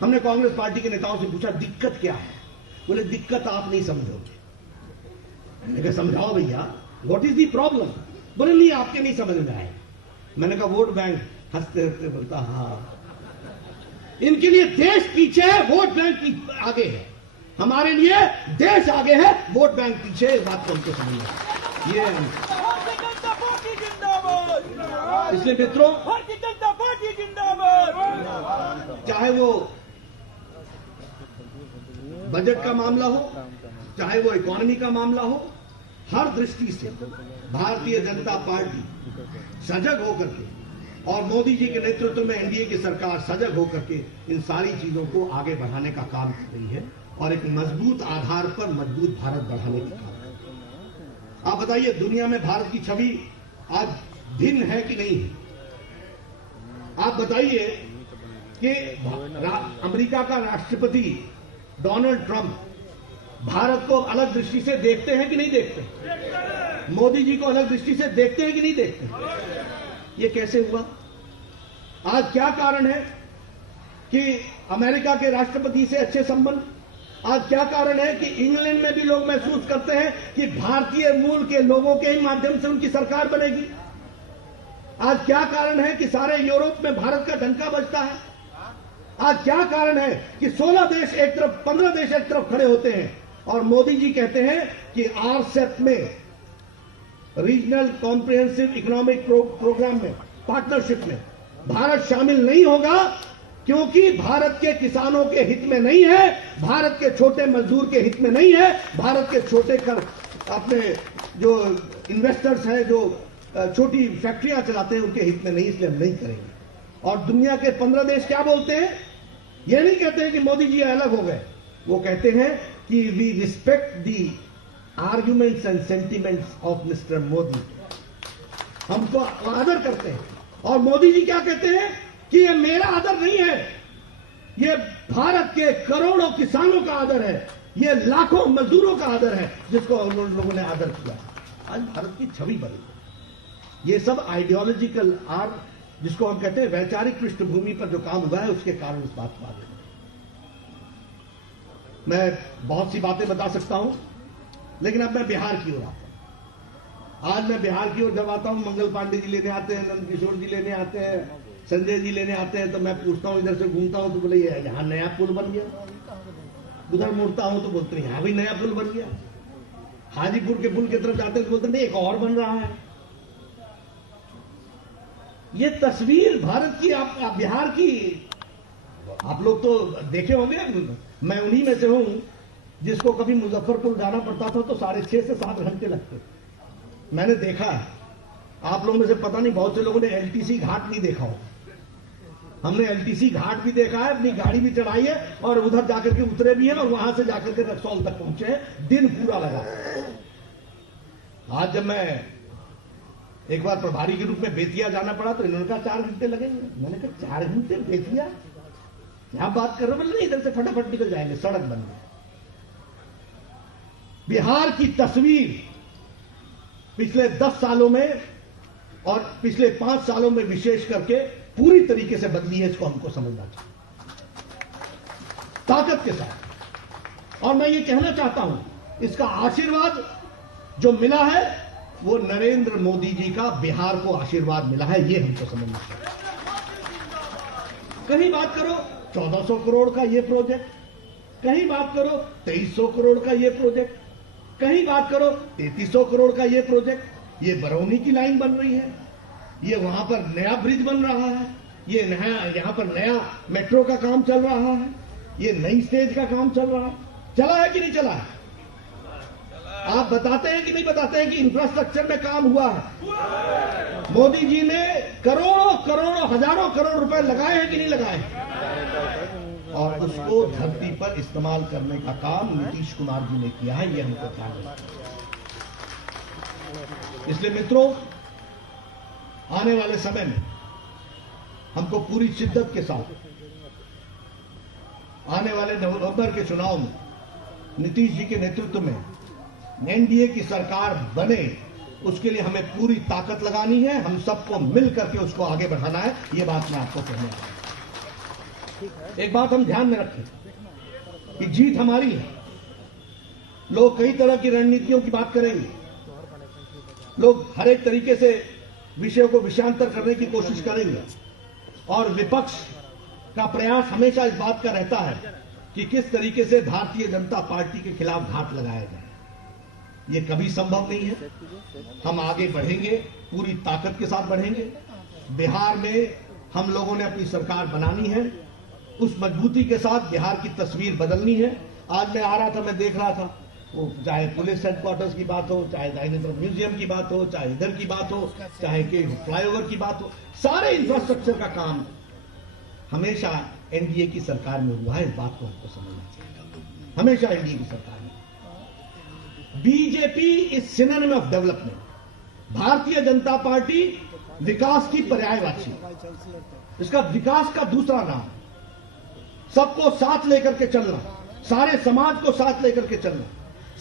हमने कांग्रेस पार्टी के नेताओं से पूछा दिक्कत क्या है? बोले दिक्कत आप नहीं समझोगे। मैंने कहा समझाओ भैया, व्हाट इज दी प्रॉब्लम? बोले नहीं आपके नहीं समझ में आए। मैंने कहा वोट बैंक। हंसते हंसते बोलता हाँ, इनके लिए देश पीछे है, वोट बैंक आगे है। हमारे लिए देश आगे है, वोट बैंक पीछे है। बात को हमको समझना ये इसलिए मित्रों, चाहे वो बजट का मामला हो, चाहे वो इकोनॉमी का मामला हो, हर दृष्टि से भारतीय जनता पार्टी सजग होकर के और मोदी जी के नेतृत्व में एनडीए की सरकार सजग होकर के इन सारी चीजों को आगे बढ़ाने का काम कर रही है और एक मजबूत आधार पर मजबूत भारत बढ़ाने का काम कर रही है। आप बताइए, दुनिया में भारत की छवि आज भिन्न है कि नहीं है? आप बताइए कि अमेरिका का राष्ट्रपति डोनाल्ड ट्रंप भारत को अलग दृष्टि से देखते हैं कि नहीं देखते? मोदी जी को अलग दृष्टि से देखते हैं कि नहीं देखते? ये कैसे हुआ? आज क्या कारण है कि अमेरिका के राष्ट्रपति से अच्छे संबंध? आज क्या कारण है कि इंग्लैंड में भी लोग महसूस करते हैं कि भारतीय मूल के लोगों के ही माध्यम से उनकी सरकार बनेगी? आज क्या कारण है कि सारे यूरोप में भारत का डंका बजता है? आज क्या कारण है कि 16 देश एक तरफ, 15 देश एक तरफ खड़े होते हैं और मोदी जी कहते हैं कि आरसेप में, रीजनल कॉम्प्रिहेंसिव इकोनॉमिक प्रोग्राम में, पार्टनरशिप में भारत शामिल नहीं होगा क्योंकि भारत के किसानों के हित में नहीं है, भारत के छोटे मजदूर के हित में नहीं है, भारत के छोटे अपने जो इन्वेस्टर्स हैं, जो छोटी फैक्ट्रियां चलाते हैं, उनके हित में नहीं, इसलिए हम नहीं करेंगे। और दुनिया के 15 देश क्या बोलते हैं? ये नहीं कहते हैं कि मोदी जी अलग हो गए, वो कहते हैं कि we respect the arguments and sentiments of mister Modi. हमको आदर करते हैं। और मोदी जी क्या कहते हैं कि ये मेरा आदर नहीं है, ये भारत के करोड़ों किसानों का आदर है, ये लाखों मजदूरों का आदर है जिसको उन लोगों ने आदर किया। आज भारत की छवि बनी। ये सब आइडियोलॉजिकल आर, जिसको हम कहते हैं वैचारिक पृष्ठभूमि पर जो काम हुआ है, उसके कारण इस बात को आगे। मैं बहुत सी बातें बता सकता हूं, लेकिन अब मैं बिहार की ओर आता हूं। आज मैं बिहार की ओर जब आता हूं, मंगल पांडे जी लेने आते हैं, नंद किशोर जी लेने आते हैं, संजय जी लेने आते हैं, तो मैं पूछता हूं, इधर से घूमता हूं तो बोले ये यहां नया पुल बन गया। उधर मुड़ता हूं तो बोलते हैं यहां भी नया पुल बन गया। हाजीपुर के पुल की तरफ जाते तो बोलते नहीं एक और बन रहा है। ये तस्वीर भारत की, आप बिहार की, आप लोग तो देखे होंगे, मैं उन्हीं में से हूं जिसको कभी मुजफ्फरपुर जाना पड़ता था तो 6.5 से 7 घंटे लगते। मैंने देखा है, आप लोगों में से पता नहीं बहुत से लोगों ने एलटीसी घाट नहीं देखा हो। हमने एलटीसी घाट भी देखा है, अपनी गाड़ी भी चढ़ाई है और उधर जाकर के उतरे भी हैं और वहां से जाकर के रक्सौल तक पहुंचे हैं। दिन पूरा लगा। आज जब मैं एक बार प्रभारी के रूप में बेतिया जाना पड़ा तो इन्होंने कहा 4 घंटे लगेंगे। मैंने कहा 4 घंटे बेतिया, क्या बात कर रहे हो? नहीं, इधर से फटाफट निकल जाएंगे, सड़क बन गई। बिहार की तस्वीर पिछले 10 सालों में और पिछले 5 सालों में विशेष करके पूरी तरीके से बदली है। इसको हमको समझना चाहिए ताकत के साथ। और मैं ये कहना चाहता हूं, इसका आशीर्वाद जो मिला है वो नरेंद्र मोदी जी का बिहार को आशीर्वाद मिला है, ये हमको समझना चाहिए। कहीं बात करो 1400 करोड़ का ये प्रोजेक्ट, कहीं बात करो 2300 करोड़ का ये प्रोजेक्ट, कहीं बात करो 3300 करोड़ का ये प्रोजेक्ट। ये बरौनी की लाइन बन रही है, ये वहां पर नया ब्रिज बन रहा है, ये नया यहां पर नया मेट्रो का काम चल रहा है, ये नई स्टेज का काम चल रहा है। चला है कि नहीं चला है? आप बताते हैं कि नहीं बताते हैं कि इंफ्रास्ट्रक्चर में काम हुआ है? मोदी जी ने करोड़ों करोड़ों हजारों करोड़ रुपए लगाए हैं कि नहीं लगाए? और उसको धरती पर इस्तेमाल करने का काम नीतीश कुमार जी ने किया है, ये हमको ध्यान रखना है। इसलिए मित्रों, आने वाले समय में हमको पूरी शिद्दत के साथ आने वाले नवंबर के चुनाव में नीतीश जी के नेतृत्व में एनडीए की सरकार बने, उसके लिए हमें पूरी ताकत लगानी है। हम सबको मिल करके उसको आगे बढ़ाना है। ये बात मैं आपको कहना चाहता हूं। एक बात हम ध्यान में रखें कि जीत हमारी है। लोग कई तरह की रणनीतियों की बात करेंगे, लोग हर एक तरीके से विषयों को विषयांतर करने की कोशिश करेंगे और विपक्ष का प्रयास हमेशा इस बात का रहता है कि किस तरीके से भारतीय जनता पार्टी के खिलाफ घात लगाया जाए। ये कभी संभव नहीं है। हम आगे बढ़ेंगे, पूरी ताकत के साथ बढ़ेंगे। बिहार में हम लोगों ने अपनी सरकार बनानी है, उस मजबूती के साथ बिहार की तस्वीर बदलनी है। आज मैं आ रहा था, मैं देख रहा था, वो चाहे पुलिस हेडक्वार्टर्स की बात हो, चाहे डायनासोर म्यूजियम की बात हो, चाहे इधर की बात हो, चाहे कि फ्लाईओवर की बात हो, सारे इंफ्रास्ट्रक्चर का काम हमेशा एनडीए की सरकार में हुआ है। इस बात को हमको समझना चाहिए। हमेशा एनडीए की सरकार में। BJP is synonym of development. Bharatiya Janata party विकास की पर्यायवाची, इसका विकास का दूसरा नाम। सबको साथ लेकर के चलना, सारे समाज को साथ लेकर के चलना,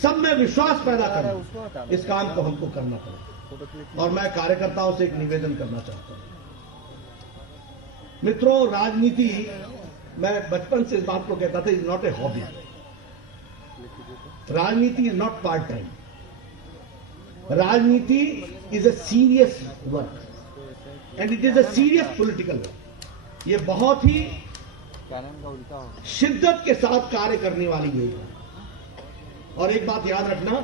सब में विश्वास पैदा करना, इस काम को हमको करना पड़ेगा। और मैं कार्यकर्ताओं से एक निवेदन करना चाहता हूं। मित्रों, राजनीति, मैं बचपन से इस बात को कहता था, इज नॉट ए हॉबी। राजनीति इज नॉट पार्ट टाइम। राजनीति is a serious work and it is a serious political work. ये बहुत ही शिद्दत के साथ कार्य करने वाली है। और एक बात याद रखना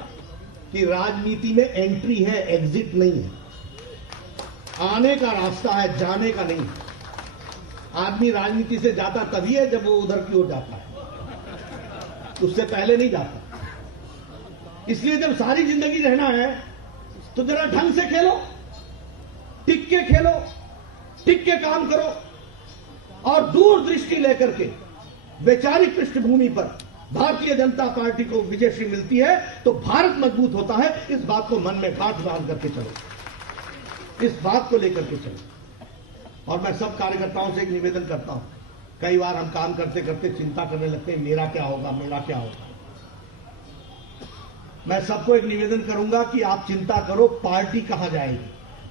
कि राजनीति में एंट्री है, एग्जिट नहीं है। आने का रास्ता है, जाने का नहीं। आदमी राजनीति से जाता तभी है जब वो उधर की ओर जाता है, उससे पहले नहीं जाता। इसलिए जब सारी जिंदगी रहना है तो जरा ढंग से खेलो, टिक के खेलो, टिक के काम करो और दूरदृष्टि लेकर के वैचारिक पृष्ठभूमि पर भारतीय जनता पार्टी को विजयश्री मिलती है तो भारत मजबूत होता है। इस बात को मन में गांठ बांध करके चलो, इस बात को लेकर के चलो। और मैं सब कार्यकर्ताओं से एक निवेदन करता हूं, कई बार हम काम करते करते चिंता करने लगते हैं, मेरा क्या होगा, मेरा क्या होगा। मैं सबको एक निवेदन करूंगा कि आप चिंता करो, पार्टी कहां जाएगी।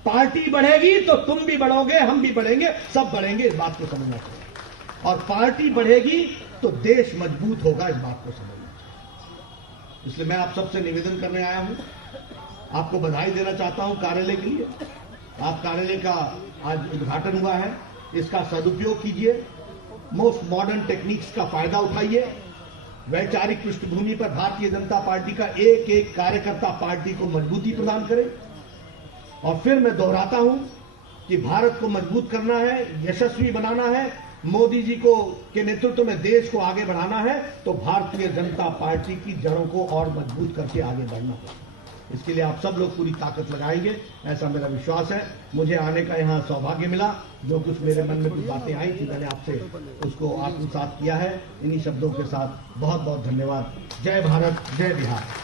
पार्टी बढ़ेगी तो तुम भी बढ़ोगे, हम भी बढ़ेंगे, सब बढ़ेंगे। इस बात को समझना चाहिए। और पार्टी बढ़ेगी तो देश मजबूत होगा, इस बात को समझना चाहिए। इसलिए मैं आप सबसे निवेदन करने आया हूं, आपको बधाई देना चाहता हूं कार्यालय के लिए। आप कार्यालय का आज उद्घाटन हुआ है, इसका सदुपयोग कीजिए, मोस्ट मॉडर्न टेक्निक्स का फायदा उठाइए वैचारिक पृष्ठभूमि पर भारतीय जनता पार्टी का एक एक कार्यकर्ता पार्टी को मजबूती प्रदान करे। और फिर मैं दोहराता हूं कि भारत को मजबूत करना है, यशस्वी बनाना है, मोदी जी को के नेतृत्व में देश को आगे बढ़ाना है, तो भारतीय जनता पार्टी की जड़ों को और मजबूत करके आगे बढ़ना होगा। इसके लिए आप सब लोग पूरी ताकत लगाएंगे, ऐसा मेरा विश्वास है। मुझे आने का यहाँ सौभाग्य मिला, जो कुछ मेरे मन में कुछ बातें आई थी मैंने आपसे उसको आत्मसात किया है। इन्हीं शब्दों के साथ बहुत बहुत धन्यवाद। जय भारत, जय बिहार।